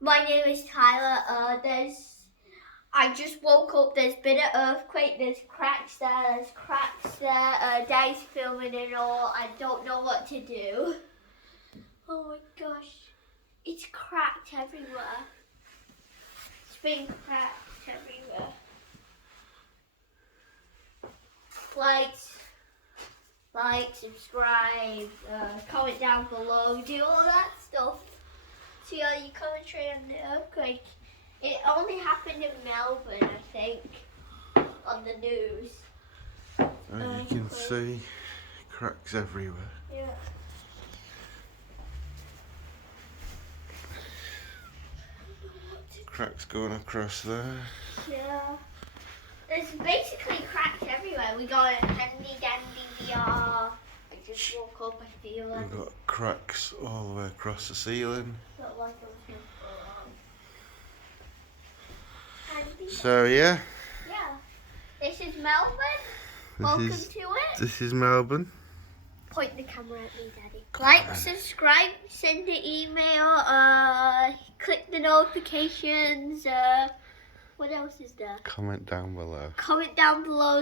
My name is Tyler. I just woke up. There's been an earthquake. There's cracks there. There's cracks there. Daddy's filming and all. I don't know what to do. Oh my gosh, it's cracked everywhere. It's been cracked everywhere. Like, subscribe, comment down below, do all that stuff. See all your commentary on the earthquake. It only happened in Melbourne, I think, on the news. You can see cracks everywhere. Yeah. Cracks going across there. Yeah. There's basically cracks everywhere. We got a handy dandy VR. I just woke up, I feel like. We've got cracks all the way across the ceiling. Felt like I was gonna fall off. So yeah. Yeah. This is Melbourne. Welcome to it. This is Melbourne. Point the camera at me, Daddy. Like, subscribe, send an email, click the notifications, what else is there? Comment down below. Comment down below.